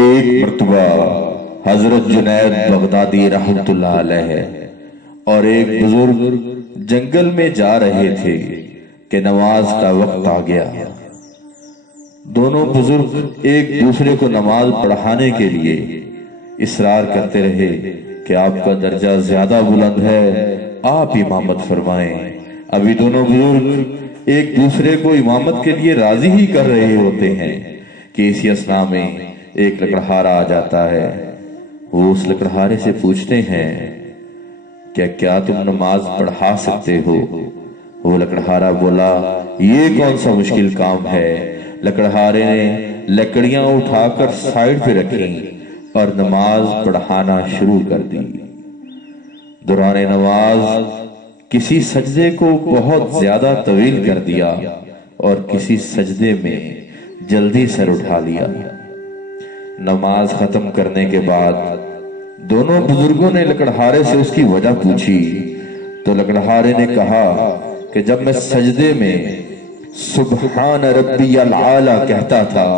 ایک مرتبہ حضرت جنید بغدادی رحمت اللہ علیہ اور ایک بزرگ جنگل میں جا رہے تھے کہ نماز کا وقت آ گیا۔ دونوں بزرگ ایک دوسرے کو نماز پڑھانے کے لیے اصرار کرتے رہے کہ آپ کا درجہ زیادہ بلند ہے، آپ امامت فرمائیں۔ ابھی دونوں بزرگ ایک دوسرے کو امامت کے لیے راضی ہی کر رہے ہوتے ہیں کہ اسی اثناء میں ایک لکڑہارا آ جاتا ہے۔ وہ اس لکڑہارے سے پوچھتے ہیں کہ کیا تم نماز پڑھا سکتے ہو؟ وہ لکڑہارا بولا، یہ کون سا مشکل کام ہے۔ لکڑہارے نے لکڑیاں اٹھا کر سائیڈ پہ رکھیں اور نماز پڑھانا شروع کر دی۔ دوران نماز کسی سجدے کو بہت زیادہ طویل کر دیا اور کسی سجدے میں جلدی سر اٹھا لیا۔ نماز ختم کرنے کے بعد دونوں بزرگوں نے لکڑہارے سے اس کی وجہ پوچھی تو لکڑہارے نے کہا کہ جب میں سجدے میں سبحان ربی العالی کہتا تھا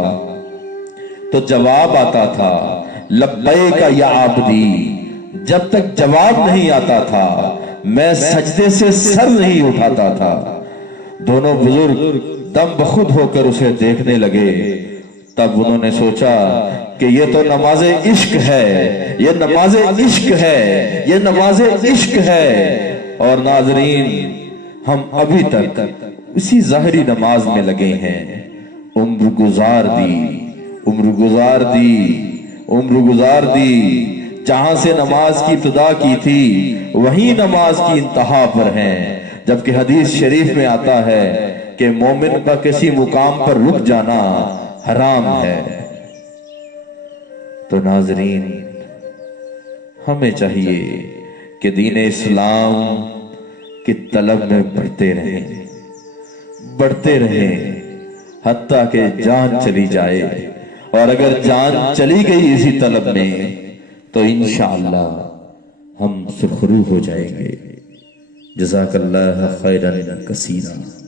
تو جواب آتا تھا لبیک یا عبدی۔ جب تک جواب نہیں آتا تھا میں سجدے سے سر نہیں اٹھاتا تھا۔ دونوں بزرگ دم بخود ہو کر اسے دیکھنے لگے۔ تب انہوں نے سوچا کہ یہ تو نماز عشق ہے، یہ نماز عشق ہے، یہ نماز عشق ہے۔ اور ناظرین، ہم ابھی تک اسی ظاہری نماز میں لگے ہیں۔ عمر گزار دی، عمر گزار دی، عمر گزار دی۔ جہاں سے نماز کی ابتدا کی تھی وہیں نماز کی انتہا پر ہیں، جبکہ حدیث شریف میں آتا ہے کہ مومن کا کسی مقام پر رک جانا حرام ہے۔ تو ناظرین، ہمیں چاہیے کہ دین اسلام کی طلب میں بڑھتے رہیں، بڑھتے رہیں حتیٰ کہ جان چلی جائے، اور اگر جان چلی گئی اسی طلب میں تو انشاءاللہ ہم سرخرو ہو جائیں گے۔ جزاک اللہ خیرا کثیرا۔